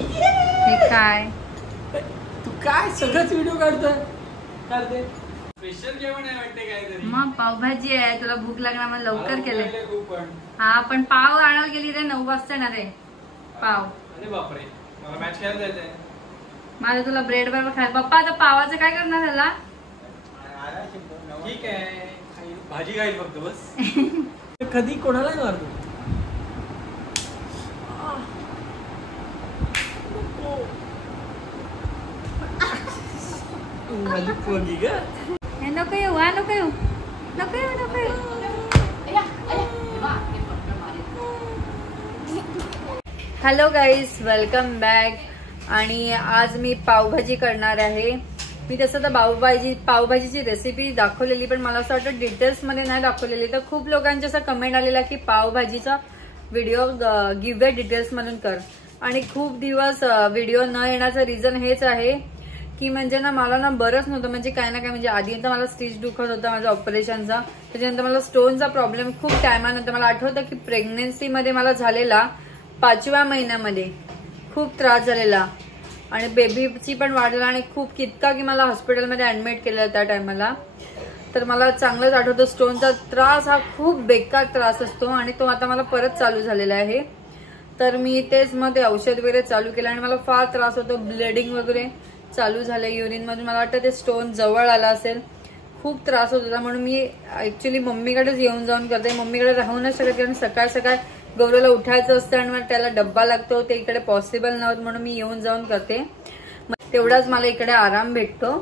हे काय तू काय सगळंच व्हिडिओ काढते स्पेशल जेवण आहे वाटते काहीतरी. मग पावभाजी आहे, तुला भूक लागणार मग लवकर केले. हा पण पाव आणायला गेली रे 9 वाजता ना रे पाव. अरे बापरे मला मॅच खेळायला जायचंय. माझं तुला ब्रेड बरोबर खाय. पप्पा आता पावाचं काय करणार त्याला? ठीक आहे भाजी खाईल फक्त बस. कधी कोणाला मारतो माझी पोरगी ग. हे नको येऊ, हा नको येऊ, नको येऊ, नको येऊ. Hello guys, welcome back. आणि आज मी पावभाजी करणार आहे. मी तसं तर पावभाजीची रेसिपी दाखवलेली, पण मला असं वाटतं डिटेल्समध्ये नाही दाखवलेली. तर खूप लोकांच्या असं कमेंट आलेला की पावभाजीचा व्हिडिओ गिव्ह डिटेल्स म्हणून कर. आणि खूप दिवस व्हिडिओ न येण्याचं रिझन हेच आहे की म्हणजे ना मला ना बरंच नव्हतं. म्हणजे काय ना काय म्हणजे आधी तर मला स्टिच दुखत होता माझा ऑपरेशनचा. त्याच्यानंतर मला स्टोनचा प्रॉब्लेम खूप टायमानंतर. मला आठवतं की प्रेग्नन्सीमध्ये मला झालेला 5व्या महिन्यामध्ये खूप त्रास झालेला. आणि बेबीची पण वाढला आणि खूप कितका की मला हॉस्पिटलमध्ये ऍडमिट केलं त्या टायमाला. तर मला चांगलंच आठवतं स्टोनचा त्रास हा खूप बेकार त्रास असतो आणि तो आता मला परत चालू झालेला आहे. तर मी तेच मग ते औषध वगैरे चालू केलं आणि मला फार त्रास होतो. ब्लिडिंग वगैरे चालू झालं युरिन मधून. मला वाटतं ते स्टोन जवळ आला असेल. खूप त्रास होत होता म्हणून मी ऍक्च्युली मम्मीकडेच येऊन जाऊन करते. मम्मीकडे राहूनच शकत कारण सकाळ सकाळ गौरवला उठायचं असतं आणि मग त्याला डब्बा लागतो. ते इकडे पॉसिबल नव्हतं म्हणून मी येऊन जाऊन करते. तेवढाच मला इकडे आराम भेटतो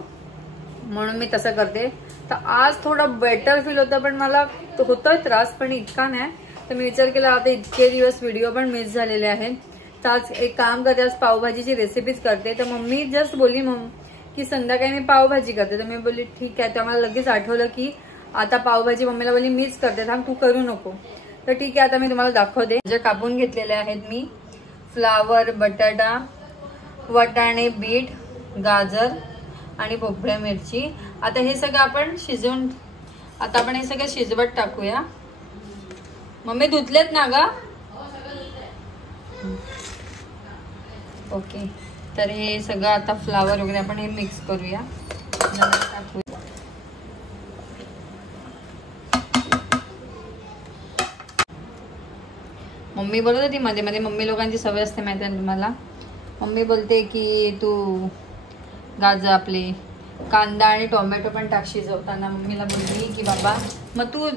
म्हणून मी तसं करते. तर आज थोडं बेटर फील होतं पण मला होतोय त्रास पण इतका नाही. तर मी विचार केला आता इतके दिवस व्हिडिओ पण मिस झालेले आहेत तर आज एक काम करते, आज पावभाजीची रेसिपीज करते. तर मम्मी जस्ट बोलली की संध्याकाळी मी पावभाजी करते. तर मी बोलली ठीक आहे. तर मला लगेच आठवलं की आता पावभाजी मम्मीला बोलली मीच करते, थांब तू करू नको. तर ठीक आहे आता मी तुम्हाला दाखवते. जे कापून घेतलेले आहेत मी फ्लावर, बटाटा, वाटाणे, बीट, गाजर आणि भोपळ्या मिरची. आता हे सगळं आपण शिजवून हे सगळं शिजवत टाकूया. मम्मी धुतलेत ना ग? ओके. तर हे सगळं आता फ्लावर वगैरे आपण हे मिक्स करूया. टाकूया. मम्मी बोलत होती मध्ये मध्ये, मम्मी लोकांची सवय असते माहिती आहे तुम्हाला. मम्मी बोलते की तू गाजर आपले कांदा आणि टोमॅटो पण टाक शिजवताना. मम्मीला बोलली की बाबा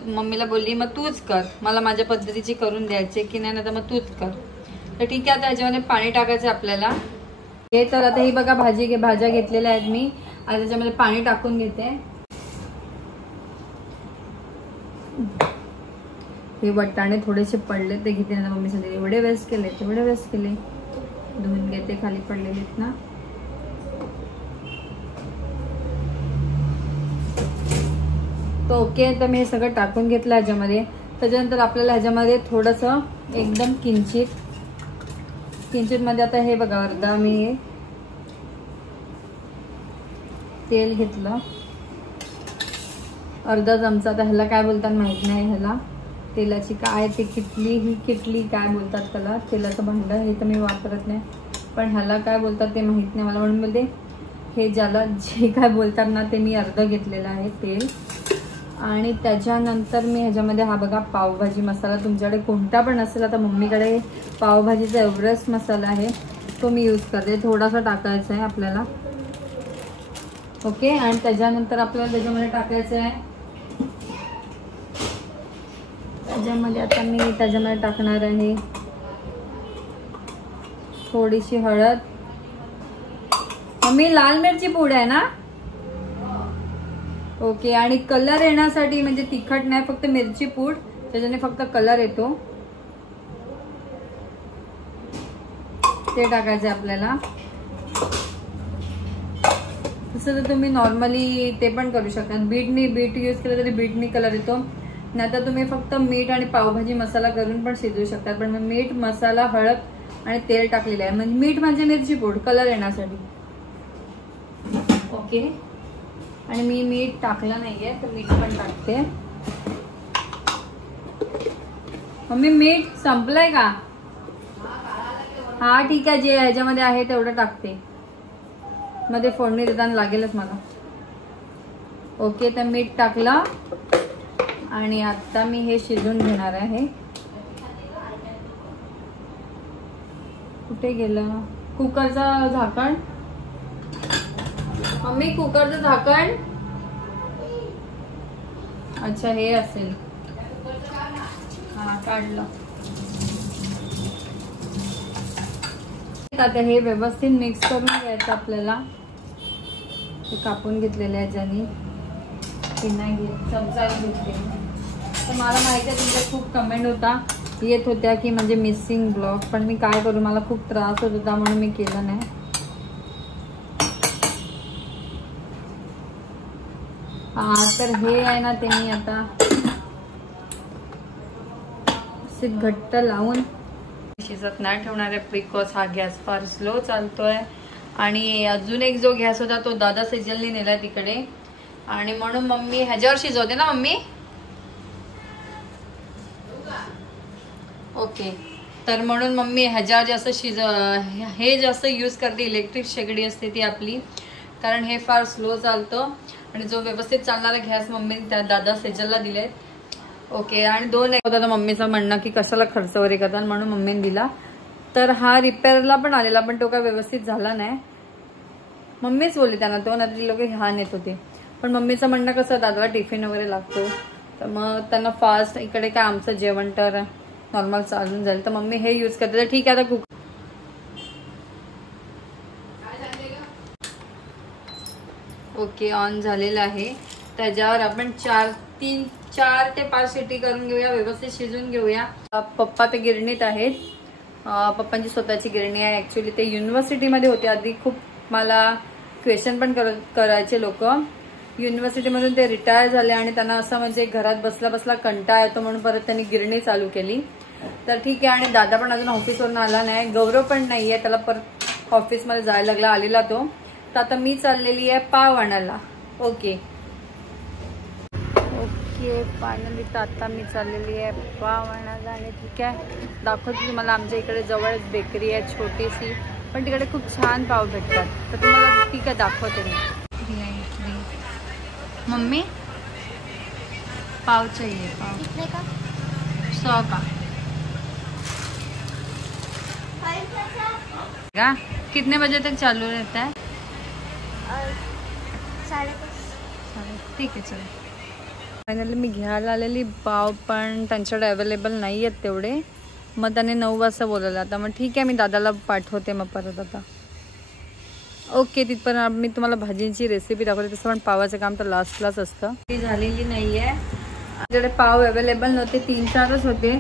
मम्मीला बोलली मग तूच कर, मला माझ्या पद्धतीची करून द्यायचे की नाही, तर मग तूच कर. तर ठीक आहे आता ह्याच्यामध्ये पाणी टाकायचं आपल्याला. हे तर आता ही बघा भाज्या घेतलेल्या आहेत मी. आता त्याच्यामध्ये पाणी टाकून घेते. हे वाटाणे थोडेसे पडले ते घेते ना मम्मी सांगते. एवढे वेस्ट केले धुवून घेते, खाली पडलेलेत ना. तर ओके. तर मी हे सगळं टाकून घेतलं ह्याच्यामध्ये. त्याच्यानंतर आपल्याला ह्याच्यामध्ये थोडंसं एकदम किंचित मध्ये आता हे बघा अर्धा मी तेल घेतलं, अर्धा चमचा. आता ह्याला काय बोलतात माहित नाही, ह्याला तेलाची काय ते किटली काय बोलतात त्याला, तेलाचं भांड. हे तर मी वापरत नाही पण ह्याला काय बोलतात ते माहित नाही मला म्हणून बोलते हे ज्याला जे काय बोलतात ना ते मी अर्ध घेतलेलं आहे तेल. आणि त्याच्यानंतर मी ह्याच्यामध्ये हा बघा पावभाजी मसाला, तुमच्याकडे कोणता पण असेल. आता मम्मीकडे पावभाजीचा एव्हरेस्ट मसाला आहे तो मी यूज करते. थोडासा टाकायचा आहे आपल्याला. ओके. आणि त्याच्यानंतर आपल्याला त्याच्यामध्ये टाकायचं आहे आता मी त्याच्यामध्ये टाकणार आहे थोडीशी हळद. मम्मी लाल मिरची पूड आहे ना? ओके. आणि कलर येण्यासाठी म्हणजे तिखट नाही, फक्त मिरची पूड, त्याच्याने फक्त कलर येतो. ते टाकायचे आपल्याला. तसं तर तुम्ही नॉर्मली ते पण करू शकता. बीट यूज केलं तरी बीटनी कलर येतो. नाहीतर तुम्ही फक्त मीठ आणि पावभाजी मसाला करून पण शिजवू शकतात. पण मीठ, मसाला, हळद आणि तेल टाकलेलं आहे. म्हणजे मीठ म्हणजे मिरची पूड कलर येण्यासाठी. ओके. आणि मी मीठ टाकलं नाहीये तर मीठ पण टाकते. मम्मी मीठ संपलंय का? हा ठीक आहे, जे ह्याच्यामध्ये आहे तेवढं टाकते, मध्ये फोडणी देताना लागेलच मला. ओके, तर मीठ टाकलं आणि आता मी हे शिजून घेणार आहे. कुठे गेलं कुकरचं झाकण? मम्मी कुकरचं झाकण. अच्छा हे असेल, हा काढलं. आता हे व्यवस्थित मिक्स करून घ्यायचं आपल्याला. ते कापून घेतलेले आहे ज्यांनी पिन्ना चमचा घेतले. तर मला माहिती आहे तुमच्या खूप कमेंट येत होत्या की म्हणजे मिसिंग ब्लॉग, पण मी काय करू, मला खूप त्रास होत होता म्हणून मी केलं नाही. तर हे आहे ना, ते मी आता घट्ट लावून शिजत नाही ठेवणार आहे, बिकॉज हा गॅस फार स्लो चालतोय. आणि अजून एक जो गॅस होता तो दादा सेजलने नेला तिकडे, आणि म्हणून मम्मी ह्याच्यावर शिजवते ना मम्मी. ओके, तर म्हणून मम्मी ह्याच्यावर जास्त हे जास्त यूज करते. इलेक्ट्रिक शेगडी असते ती आपली, कारण हे फार स्लो चालतं. आणि जो व्यवस्थित चालणारा गॅस मम्मीने त्या दादा सेजलला दिलेत. ओके, आणि 2 एक होता मम्मीचं म्हणणं की कशाला खर्च वगैरे करतात म्हणून मम्मीने दिला. तर हा रिपेअरला पण आलेला, पण तो काय व्यवस्थित झाला नाही. मम्मीच बोलली त्यांना, तो ना ती लोक हा नेत होते. पण मम्मीचं म्हणणं कसं, दादाला टिफिन वगैरे लागतो, तर मग त्यांना फास्ट इकडे काय आमचं जेवण तर नॉर्मल चालून जाईल, तर मम्मी हे यूज करते. तर ठीक आहे, आता कुक ओके ऑन झालेलं आहे. त्याच्यावर आपण 4 ते 5 शिटी करून घेऊया, व्यवस्थित शिजून घेऊया. पप्पा ते गिरणीत आहेत, पप्पांची स्वतःची गिरणी आहे. ऍक्च्युली ते युनिव्हर्सिटीमध्ये होते आधी, खूप मला क्वेश्चन पण करायचे लोक. युनिव्हर्सिटीमधून ते रिटायर झाले आणि त्यांना असं म्हणजे घरात बसला बसला कंटाळा येतो म्हणून परत त्यांनी गिरणी चालू केली. तर ठीक आहे, आणि दादा पण अजून ऑफिसवरून आला नाही, गौरव पण नाहीये, त्याला परत ऑफिसमध्ये जायला लागला, आलेला तो. तर आता मी चाललेली आहे पाव आणायला. ओके फायनली तर आता मी चाललेली आहे पाव आणायला. आणि ठीक आहे, दाखवते तुम्हाला. आमच्या इकडे जवळच बेकरी आहे छोटीशी, पण तिकडे खूप छान पाव भेटतात. तर तुम्हाला ठीक आहे दाखवते मी. मम्मी पाव चाहिए, पाव 100 का? कितने बजे तक चालू रहता है? 10:30. ठीक आहे, चलो. फायनली मी घ्यायला आलेली पाव, पण त्यांच्याकडे अवेलेबल नाही आहेत तेवढे. मग त्याने 9 वाजता बोलवलं. आता मग ठीक आहे, मी दादाला पाठवते मग परत आता. ओके, तिथपर्यंत मी तुम्हाला भाजीची रेसिपी दाखवते. तसं पण पावाचं काम तर लास्टलाच असतं. ती झालेली नाही आहे, माझ्याकडे पाव अवेलेबल नव्हते, 3-4च होते.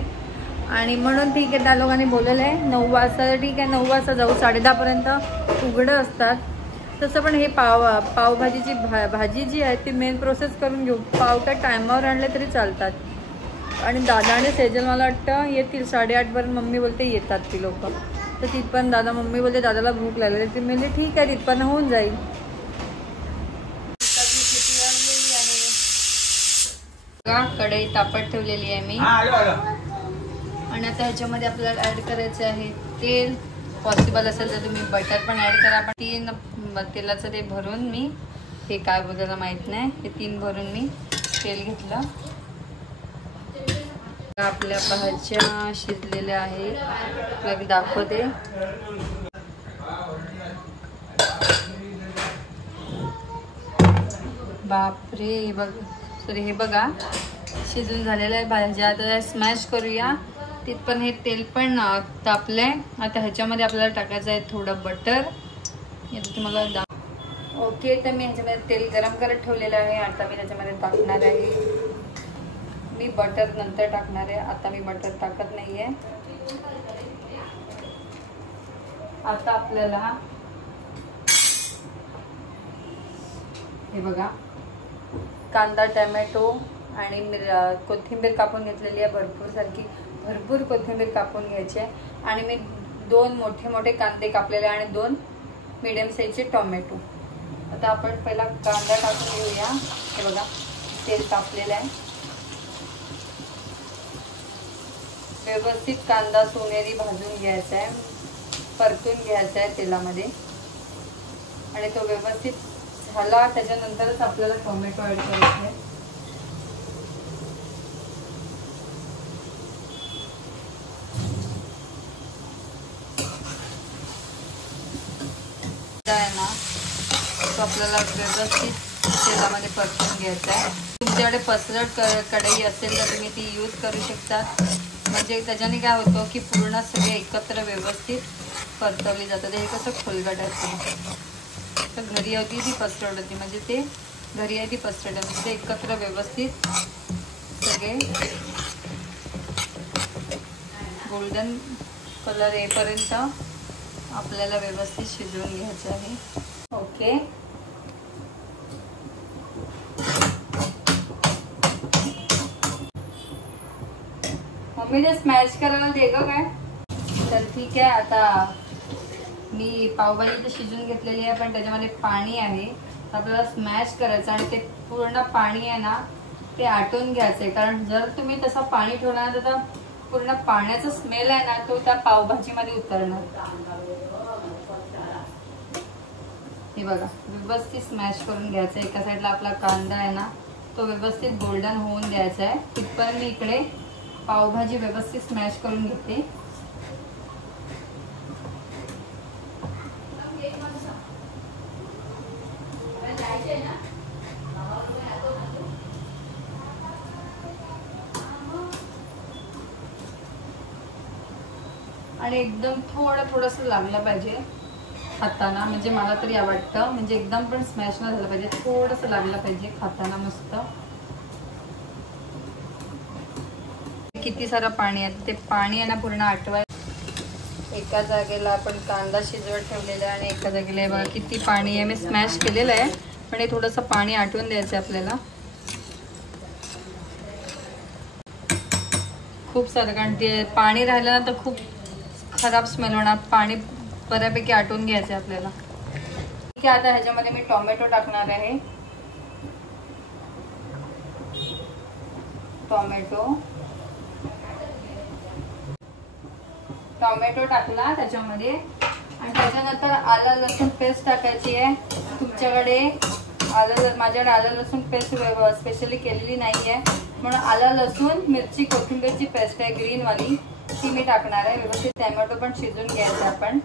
आणि म्हणून ठीक आहे, त्या लोकांनी बोलवलं आहे 9 वाजता. ठीक आहे, 9 वाजता जाऊ, 10:30पर्यंत उघडं असतात. तसं पण हे पावभाजीची भाजी जी आहे ती मेन प्रोसेस करून घेऊ. पाव काय टायमावर आणले तरी चालतात. आणि दादा आणि सेजल मला वाटतं येतील 8:30पर्यंत. मम्मी बोलते येतात ती लोक. तर तिथपर्यंत दादा, मम्मी बोलते दादाला भूक लागली. ती म्हणजे ठीक आहे, तिथपर्यंत होऊन जाईल. कढई तापत ठेवलेली आहे मी. आणि आता ह्याच्यामध्ये आपल्याला ऍड करायचं आहे तेल. पॉसिबल असेल तर तुम्ही बटर पण ऍड करा. पण 3 तेलाचं ते भरून मी, हे काय बोलायला माहित नाही, हे 3 भरून मी तेल घेतलं. आपल्या भाज्या शिजलेल्या आहे, आपल्याला दाखवते. बापरे, बघ सॉरी, हे बघा शिजून झालेलं आहे भाज्या. आता स्मॅश करूया. तिथपण हे तेल पण तापलंय. आता ह्याच्यामध्ये आपल्याला टाकायचं आहे थोडं बटर. याचं तुम्हाला ओके, तर मी ह्याच्यामध्ये तेल गरम करत ठेवलेलं आहे. आता मी त्याच्यामध्ये टाकणार आहे. मी बटर नंतर टाकणार आहे, आता मी बटर टाकत नाहीये. आता आपल्याला हे बघा, कांदा, टोमॅटो आणि कोथिंबीर कापून घेतलेली आहे. भरपूर कोथिंबीर कापून घ्यायची आहे. आणि मी 2 मोठे कांदे कापलेले आणि 2 मीडियम साईजचे टोमॅटो. आता आपण पहिला कांदा टाकून घेऊया. हे बघा, तेल तापलेलं आहे. व्यवस्थित कांदा सोनेरी भाजून घ्यायचा आहे. परतून घ्यायचा आहे तेलामध्ये आणि तो व्यवस्थित झाला त्याच्यानंतरच आपल्याला टोमॅटो ऍड करायचा आहे. ना तो आपल्याला व्यवस्थित तेलामध्ये परतून घ्यायचा आहे. तुमच्याकडे पसरट कढई असेल तर तुम्ही ती यूज करू शकता. म्हणजे त्याच्याने काय होतं की पूर्ण सगळे एकत्र व्यवस्थित परतवली जातात. हे कसं खोलगट असतं. तर घरी होती ती पसरट होती म्हणजे ते घरी आहे ती पसरट आहे म्हणजे ते एकत्र व्यवस्थित सगळे गोल्डन कलर येईपर्यंत आपल्याला व्यवस्थित शिजवून घ्यायचं आहे. ओके. मम्मी ते स्मॅश करायला दे ग काय. तर ठीक आहे. आता मी पावभाजी तर शिजून घेतलेली आहे पण त्याच्यामध्ये पाणी आहे. आपल्याला स्मॅश करायचं आणि ते पूर्ण पाणी आहे ना ते आटून घ्यायचंय. कारण जर तुम्ही तसं पाणी ठेवला ना तर पूर्ण पाण्याचा स्मेल आहे ना तो त्या पावभाजीमध्ये उतरणार. हे बघा व्यवस्थित स्मॅश करून घ्यायचं. एका साईडला आपला कांदा आहे ना तो व्यवस्थित गोल्डन होऊन द्यायचा आहे. तिथपर्यंत मी इकडे पावभाजी व्यवस्थित स्मॅश करून घेते. आणि एकदम थोडंसं लागलं पाहिजे खाताना. म्हणजे मला तरी आवडतं. म्हणजे एकदम पण स्मॅश नाही झालं पाहिजे. थोडंसं लागलं पाहिजे खाताना मस्त. किती सारं पाणी आहे ते पाणी आहे ना पूर्ण आटवाय. एका जागेला आपण कांदा शिजवत ठेवलेला आहे आणि एका जागेला बघा किती पाणी आहे. मी स्मॅश केलेलं आहे पण हे थोडंसं पाणी आटवून द्यायचं आपल्याला. खूप सारं कारण ते पाणी राहिलं ना तर खूप खराब स्मेल होणार. पाणी बऱ्यापैकी आटवून घ्यायचं आपल्याला. ठीक आहे. आता ह्याच्यामध्ये मी टोमॅटो टाकणार आहे. टोमॅटो टाकला त्याच्यामध्ये आणि त्याच्यानंतर आलं लसूण पेस्ट टाकायची आहे. तुमच्याकडे माझ्याकडे आलं लसूण पेस्ट स्पेशली केलेली नाहीये म्हणून आलं लसूण मिरची कोथिंबीरची पेस्ट आहे ग्रीन वाली ती मी टाकणार आहे. व्यवस्थित टोमॅटो पण शिजून घ्यायचं आपण.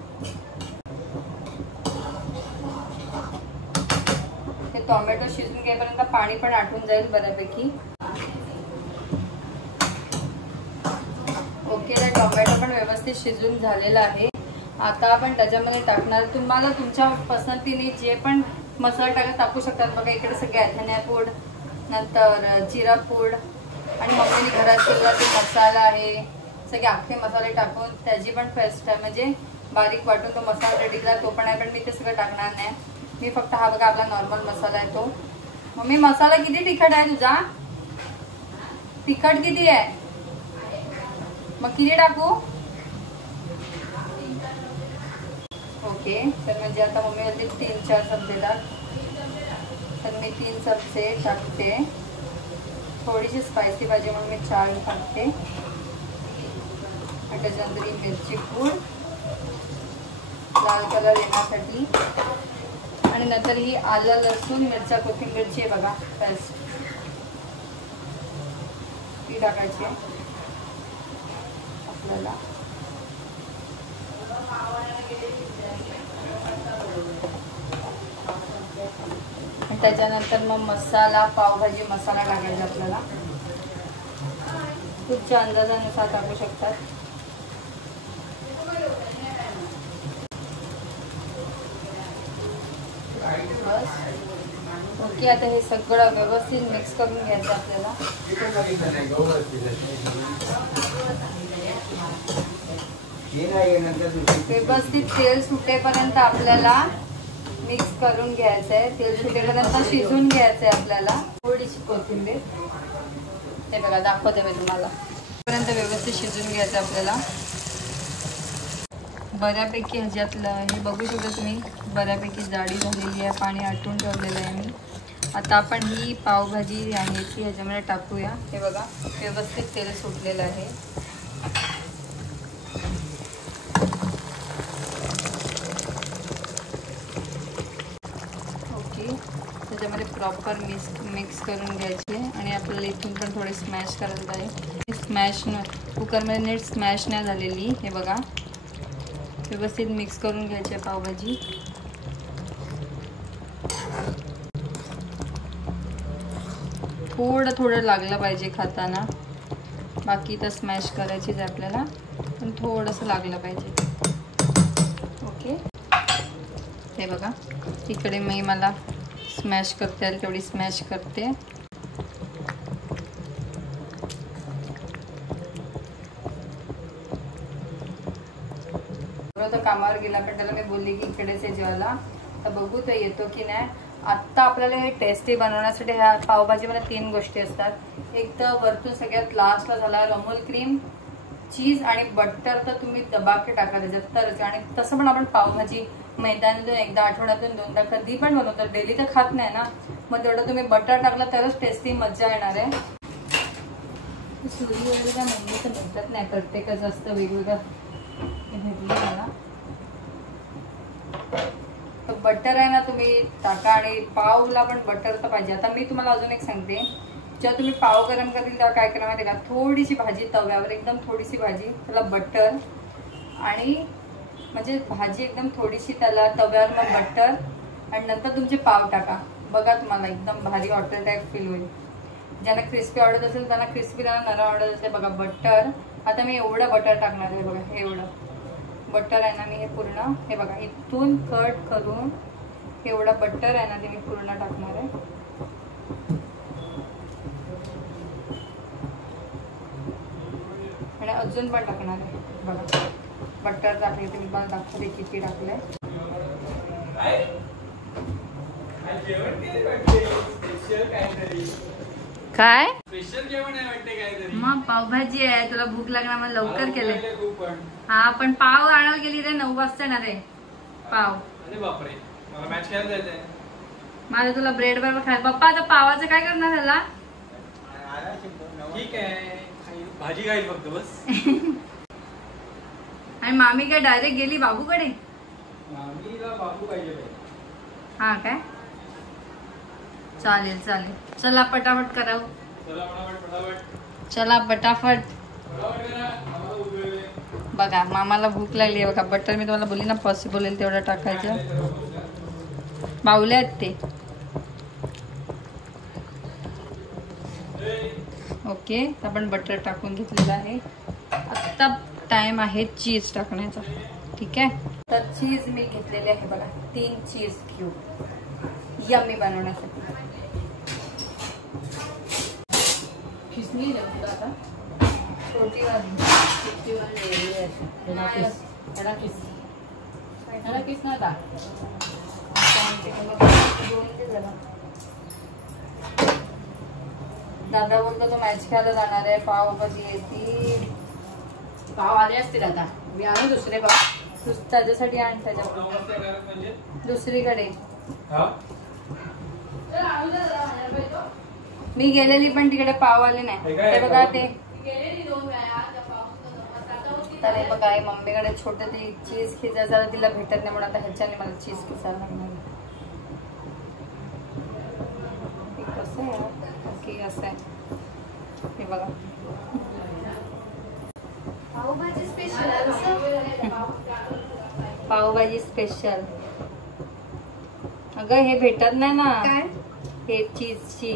ते टोमॅटो शिजून घेईपर्यंत पाणी पण आटून जाईल बऱ्यापैकी. ओके. तर टोमॅटो पण व्यवस्थित शिजून झालेला आहे. आता आपण त्याच्यामध्ये टाकणार. तुम्हाला तुमच्या पसंतीने जे पण मसाला टाकू शकतात. बघा इकडे सगळे धनिया पूड नंतर जिरा पूड आणि मम्मीने घरात केलेला जो मसाला आहे सगळे अख्खे मसाले टाकून त्याची पण पेस्ट आहे म्हणजे बारीक वाटून तो मसाला रेडी केला तो पण आहे. पण मी ते सगळं टाकणार नाही. मी फक्त हा बघा आपला नॉर्मल मसाला आहे तो. मम्मी मसाला किती तिखट आहे तुझा. तिखट किती आहे मग किती टाकू. ओके. तर म्हणजे आता मम्मी म्हणते 3-4 चमचे टाक. तर मी 3 चमचे टाकते. थोडीशी स्पायसी पाहिजे म्हणून मी 4 टाकते. आणि त्याच्यानंतर ही मिरची पूड लाल कलर येण्यासाठी आणि नंतर ही आलं लसूण मिरच्या कोथिंबीरची आहे बघा पेस्ट ती टाकायची आपल्याला. त्याच्यानंतर मग मसाला पावभाजी मसाला टाकायचा आपल्याला. तुमच्या अंदाजानुसार टाकू शकतात. ओके. आता हे सगळं व्यवस्थित मिक्स करून घ्यायचं आपल्याला. व्यवस्थित तेल सुटेपर्यंत आपल्याला मिक्स करून घ्यायचं आहे. तेल सुटेपर्यंत शिजून घ्यायचं आहे आपल्याला. थोडीशी कोथिंबीर हे बघा दाखवते मी तुम्हाला. पर्यंत व्यवस्थित शिजून घ्यायचं आपल्याला. बऱ्यापैकी ह्याच्यातलं हे बघू शकता तुम्ही बऱ्यापैकी जाडी झालेली आहे. पाणी आटून ठेवलेलं आहे मी. आता आपण ही पावभाजी आहे ती ह्याच्यामध्ये टाकूया. हे बघा व्यवस्थित तेल सुटलेलं आहे. प्रॉपर मिक्स करून घ्यायचे आणि आपल्याला इथून पण थोडी स्मॅश करायला आहे. स्मॅश कुकरमध्ये नीट स्मॅश नाही झालेली, हे बघा. व्यवस्थित मिक्स करून घ्यायची पावभाजी. थोडं लागलं पाहिजे खाताना, बाकी तर स्मॅश करायचीच आपल्याला, पण थोडंसं लागलं पाहिजे. ओके, हे बघा इकडे मला स्मॅश करता येईल तेवढी स्मॅश करते. तो कामावर गेला, पण त्याला मी बोलली की इकडेच आहे जेवायला, तर बघू तो येतो की नाही. आत्ता आपल्याला हे टेस्टी बनवण्यासाठी ह्या पावभाजीमध्ये 3 गोष्टी असतात. एक तर वरतून सगळ्यात लास्टला झाला अमूल क्रीम, चीज आणि बटर. तर तुम्ही दबाके टाका त्याच्यात तरच. आणि तसं पण आपण पावभाजी मैदानातून एकदा, आठवड्यातून 2दा कधी पण बनवतो, डेली तर खात नाही ना, मग तेवढं तुम्ही बटर टाकलं तरच टेस्टी मजा येणार आहे. सुरी वगैरे काय मम्मी तर भेटत नाही, प्रत्येकाचं असतं वेगवेगळं. भेटली मला बटर आहे ना, तुम्ही टाका. आणि पावला पण बटर तर पाहिजे. आता मी तुम्हाला अजून एक सांगते, जेव्हा तुम्ही पाव गरम करतील तेव्हा काय करा माहिती का, थोडीशी भाजी तव्यावर, एकदम थोडीशी भाजी, त्याला बटर, आणि म्हणजे भाजी एकदम थोडीशी त्याला तव्यावर, मग बटर, आणि नंतर तुमचे पाव टाका. बघा तुम्हाला एकदम भारी हॉटेल टाईप फील होईल. ज्यांना क्रिस्पी आवडत असेल त्यांना क्रिस्पी, त्यांना नरम आवडत असेल. बघा बटर, आता मी एवढं बटर टाकणार आहे. बघा हे एवढं बटर आहे ना, मी हे पूर्ण, हे बघा इथून कट करून एवढं बटर आहे ना, ते मी पूर्ण टाकणार आहे. आणि अजून पण टाकणार आहे. बघा बटर टाकले, तुम्ही मला दाखवते किती टाकलंय. काय स्पेशल जेवण आहे वाटते काहीतरी. मग पावभाजी आहे, तुला भूक लागणार मग लवकर केलंय. हा पण पाव आणायला गेली रे, 9 वाजता येणार आहे पाव. अरे बापरे, मला मॅच खेळायला जायचंय. माझं तुला ब्रेड बरोबर खायला. पप्पा आता पावाचं काय करणार ह्याला? ठीक आहे, भाजी खाईल फक्त बस. आणि मामी काय डायरेक्ट गेली बाबूकडे? मामीला बाबू पाहिजे. हा काय, चालेल चालेल. चला पटापट करा, चला पटापट. बघा मामाला भूक लागली आहे. बघा बटर मी तुम्हाला बोलली ना, पॉसिबल होईल तेवढं टाकायचं. बावले आहेत ते. ओके, आपण बटर टाकून घेतलेलं आहे. आता टाइम आहे चीज टाकण्याचा. ठीक आहे, तर चीज मी घेतलेले आहे बघा, 3 चीज क्यूब यम्मी बनवण्यासाठी. किसनी आता छोटी वाली दादा बोलतो तो मॅच खेळायला जाणार आहे. पावभाजी येतील, पाव आले असतील आता. मी आणू दुसरे पाव त्याच्यासाठी, आण त्याच्या दुसरीकडे. मी गेलेली पण तिकडे पाव आले नाही. ते बघा ते, तर हे बघा मम्मीकडे छोटे ते चीज खिसायला तिला भेटत नाही, म्हणून आता ह्याच्याने मला चीज खिसायला लागणार. कसं आहे ओके, असं आहे हे बघा. पावभाजी स्पेशल. पावभाजी स्पेशल. अगं हे भेटत नाही ना, काय हे चीजची.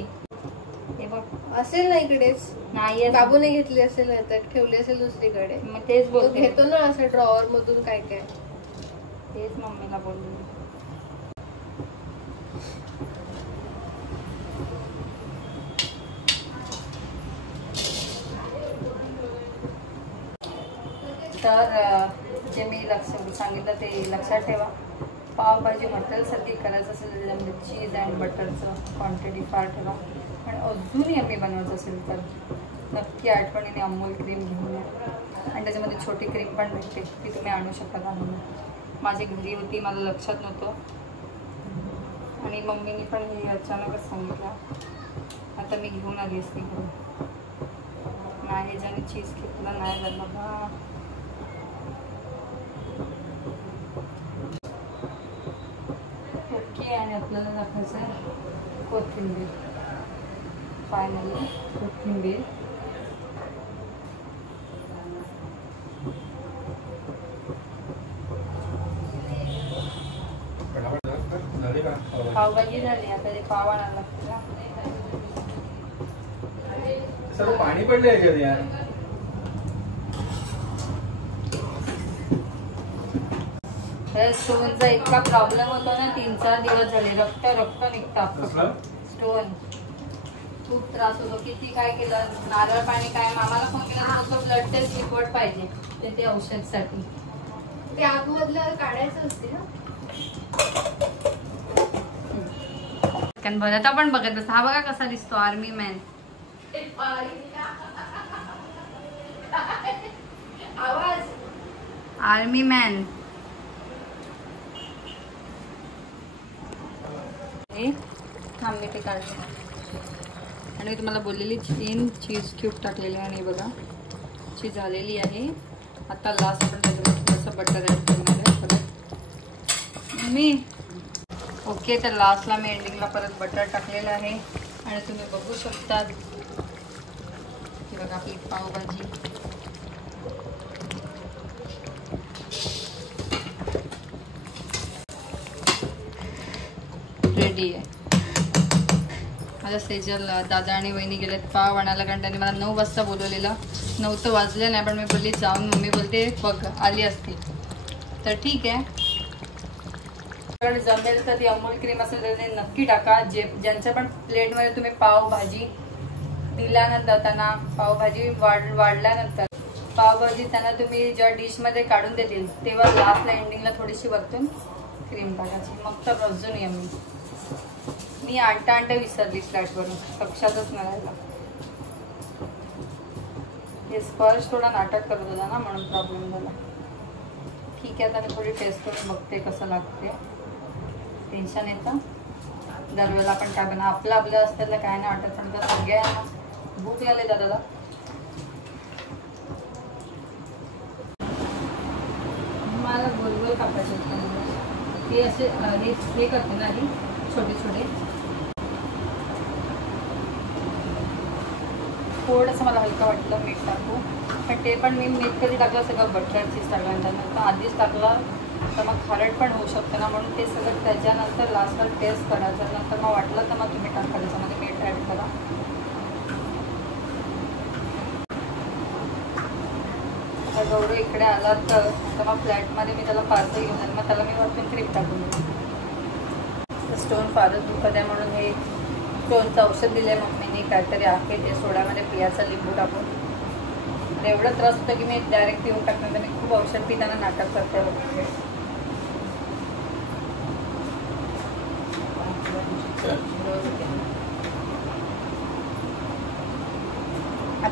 हे बघ असेल ना इकडेच, नाही बाबूने घेतली असेल, नाही तर ठेवली असेल दुसरीकडे. मग तेच तो बोलते, घेतो ना असं ड्रॉवर मधून काय काय. तेच मम्मीला बोलली. तर जे मी सांगितलं ते लक्षात ठेवा. पावभाजी हॉटेलसाठी करायचं असेल त्याच्यामध्ये चीज अँड बटरचं क्वांटिटी फार ठेवा. आणि अजूनही आम्ही बनवायचं असेल तर नक्की आठवणीने अमूल क्रीम घेऊन या. आणि त्याच्यामध्ये छोटी क्रीम पण भेटते, ती तुम्ही आणू शकता. आणून माझी घरी होती, मला लक्षात नव्हतं, आणि मम्मीने पण हे अचानकच सांगितलं. आता मी घेऊन आली असती घरी. नाही ज्याने चीज घेतलं नाही झालं बाबा. ओके, आणि आपल्याला दाखवायचं आहे कोथिंबीर, फायनली कोथिंबीर. पावभाजी झाली, आता ते पाव आणायला लागतं ना. सर्व पाणी पडले याच्यात यार. स्टोनचा इतका प्रॉब्लेम होतो ना, 3-4 दिवस झाले. रक्त रक्त निघतं. स्टोन खूप त्रास होतो. किती काय केलं, नारळ पाणी काय, मामाला फोन केला तर ब्लड टेस्ट रिपोर्ट पाहिजे ते औषधसाठी. ते आतमधलं काढायचं असते ना. कारण भरत आपण बघत बस. हा बघा कसा दिसतो आर्मी मॅन. आवाज आर्मी मॅन. थांबले ते काढले. आणि मी तुम्हाला बोललेली 3 चीज क्यूब टाकलेले आणि बघा चीज झालेली आहे. आता लास्ट आपण त्याच्यामध्ये थोडंसं बटर ॲड करणार आहे परत मी. ओके, तर लास्टला मी एंडिंगला परत बटर टाकलेलं आहे. आणि तुम्ही बघू शकता की बघा आपली पावभाजी रेडी आहे. माझ्या सेजल दादा आणि वहिनी गेलेत पाव आणायला, कारण त्यांनी मला 9 वाजता बोलवलेलं. 9 तर वाजले नाही, पण मी बोलली जाऊन. मम्मी बोलते बघ आली असती तर ठीक आहे. जमेल तर ती अमूल क्रीम असेल तर ते नक्की टाका. ज्यांच्या पण प्लेटमध्ये तुम्ही पावभाजी दिल्यानंतर, त्यांना पावभाजी वाढल्यानंतर पावभाजी त्यांना तुम्ही ज्या डिशमध्ये काढून देतील तेव्हा लास्टला एंडिंगला थोडीशी वरतून क्रीम टाकायची. मग तर अजून यम्मी. मी आणता विसरली फ्लॅटवरून, लक्षातच नाही राहिला. हे स्पर्श थोडा नाटक करत होता ना, म्हणून प्रॉब्लेम झाला. ठीक आहे, आता मी थोडी टेस्ट करून बघते कसं लागते. टेन्शन येतं दरवेळेला आपण काय बनवा, आपलं असतं काय नाही वाटत. पण तर सगळ्यांना भूक लागली दादाला. मला गोल कापायचे ते असे हे करते ना, ही छोटे छोटे. थोडंसं मला हलकं वाटलं मीठ टाकू, पण ते पण मी मीठ कधी टाकलं सगळं बटर चीज टाकल्यानंतर आधीच टाकलं तर मग खारट पण होऊ शकतं ना, म्हणून ते सगळं त्याच्यानंतर लास्टवर टेस्ट करायचं. नंतर मग वाटलं तर मग तुम्ही टाका त्याच्यामध्ये मीठ ॲड करा. आता गौरव इकडे आला तर मग फ्लॅटमध्ये मी त्याला पार्सल घेऊन आले, मग त्याला मी वरतून क्रीम टाकून दिली. स्टोन फारच दुखत आहे म्हणून हे स्टोनचं औषध दिलं आहे मम्मीने, काहीतरी आहे ते सोड्यामध्ये पियाचा लिंबू टाकून. एवढं त्रास होतं की मी डायरेक्ट पिऊन टाकणार. मी खूप औषध पिताना नाटक करते वगैरे.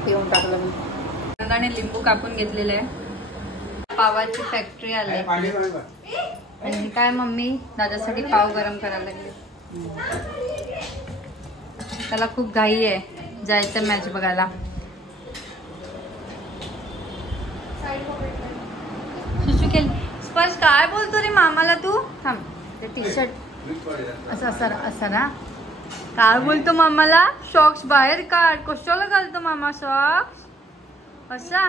पिऊन टाकलं मी. आणि लिंबू कापून घेतलेलं आहे. पावाची फॅक्टरी आली आणि काय मम्मी दादासाठी पाव गरम करायला लागले. त्याला खूप घाई आहे जायचं मॅच बघायला. सुशू स्पर्श काय बोलतो रे मामाला तू? थांब, ते टी शर्ट असं ना काय बोलतो मामाला? सॉक्स बाहेर काढ. कशाला घालतो मामा सॉक्स असा?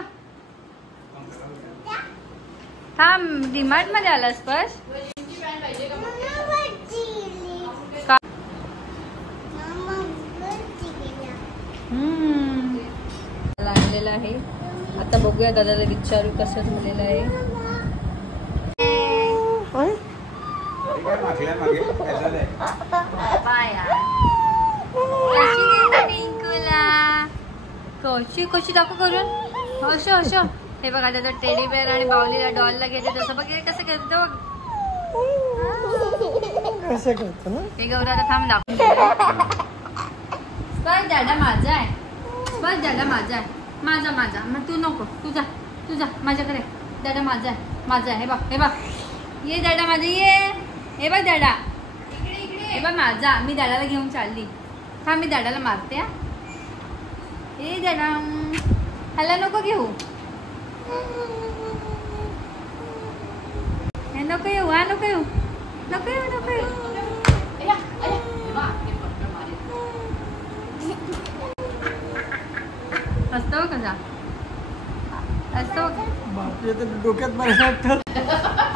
थांब, डीमार्ट मध्ये आला स्पर्श. आणलेला आहे. आता बघूया दादाला विचारू कसं झालेलं आहे. कशी कशी दाखव करून असं असं. हे बघा त्याचं टेडी बेअर आणि बावलीला डॉलला घेते तसं बघ कसं करतो कसं करतो ना हे गौरा. आता थांब दाखव. बस दादा माझा आहे, बस दादा माझा आहे, माझा माझा. मग तू नको, तुझा तुझा माझ्याकडे. दादा माझा आहे, माझा आहे. हे बघ हे बघ, ये दादा माझा ये. हे बघ दादा इकडे इकडे. हे बघ माझा. मी दादाला घेऊन चालली. हा मी दादाला मारते. हा ए दादा ह्याला नको घेऊ, हे नको येऊ, हा नको येऊ, नको येऊ नको येऊ. हसतो कसा हसतो. बापरे, तर डोक्यात मारणार.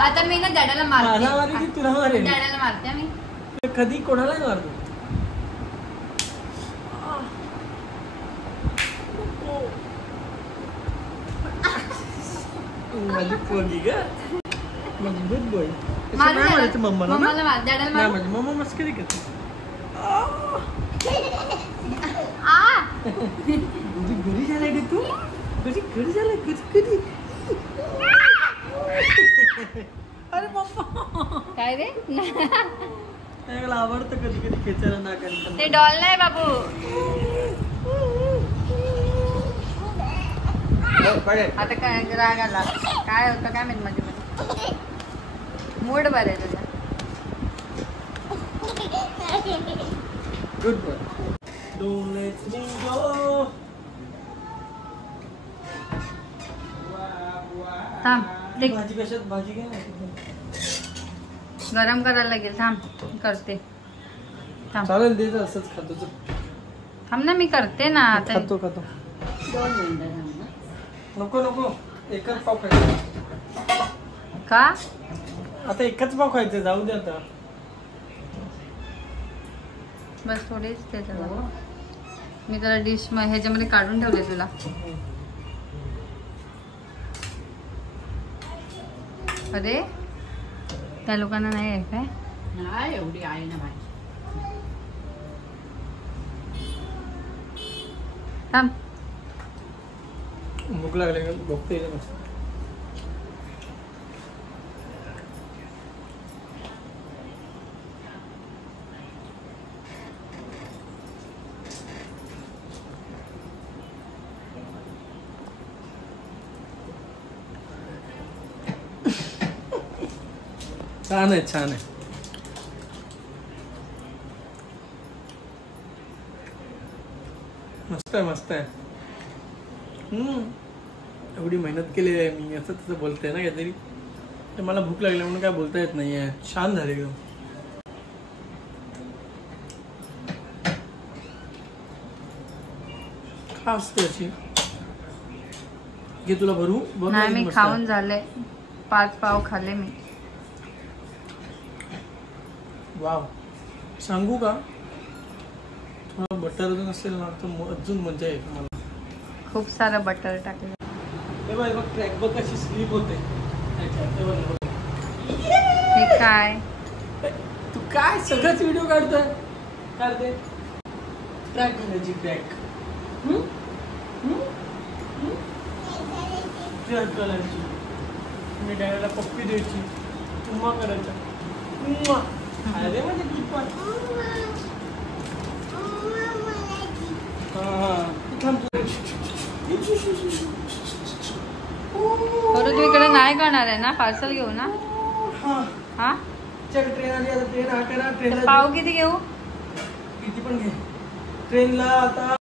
आता मी ना डॅडाला मला मारे की मारते. तुला मारेल? डॅडाला मारते मी. कधी कोणालाही मारतो. माझी पोरगी ग, मजबूत बोल. मारू नाही डॅडा. मारायचं मम्माला ना? मम्माला मार, डॅडाला नाही, मार. माझी मम्मा मस्करी करते. तुझी घरी झालाय रे तू, तुझी घरी झालाय कधी. अरे मम्मा, काय रे त्याला आवडतं कधी कधी खेचायला नाकाने. ते डॉल नाही बाबू. आता काय राग आला काय होतं काय माहित मध्ये मध्ये. मूड बरं आहे तुझा. Good boy. Don't let me go. थांब ते भाजी कशात भाजी काय नाही. गरम करायला लागेल. थांब करते. थांब चालेल दे, असंच खातो. थांब ना मी करते ना आता. खातो. नको एकच पाव खायचं. का आता एकच पाव खायचं, जाऊ दे आता. बस थोडीच त्याच्यात मी त्याला डिश ह्याच्यामध्ये काढून ठेवले तुला. अरे त्या लोकांना नाही आहे काय? नाही एवढी आहे ना भाजी. थांब भूक लागली का बघते मस्त. छान आहे. मस्त आहे. एवढी मेहनत केली आहे मी, असं तसं बोलतंय ना काहीतरी. तर मला भूक लागली म्हणून काय बोलता येत नाहीये. छान झाले ग. खास त्याची घे, तुला भरू बघ. नाही मी मस्त खाऊन आहे. झाले. 5 पाव खाल्ले मी. वाव, सांगू का? थोडा बटर अजून असेल ना तर अजून मजा येईल मला. खूप सारं बटर टाकलं. हे बघ ट्रॅक बघ कशी स्लिप होते. हे काय तू काय सगळंच व्हिडिओ काढतोय. काढते ट्रॅक करायची. ट्रॅक करायची. मी डॅडीला पप्पी द्यायची, उम्मा करायचा. अरे म्हणजे तू पण बरं तू इकडे नाही करणार आहे ना? पार्सल घेऊ ना? हा चल ट्रेन आली आता. ट्रेन हा करा. ट्रेन पाव किती घेऊ? किती पण घे. ट्रेनला आता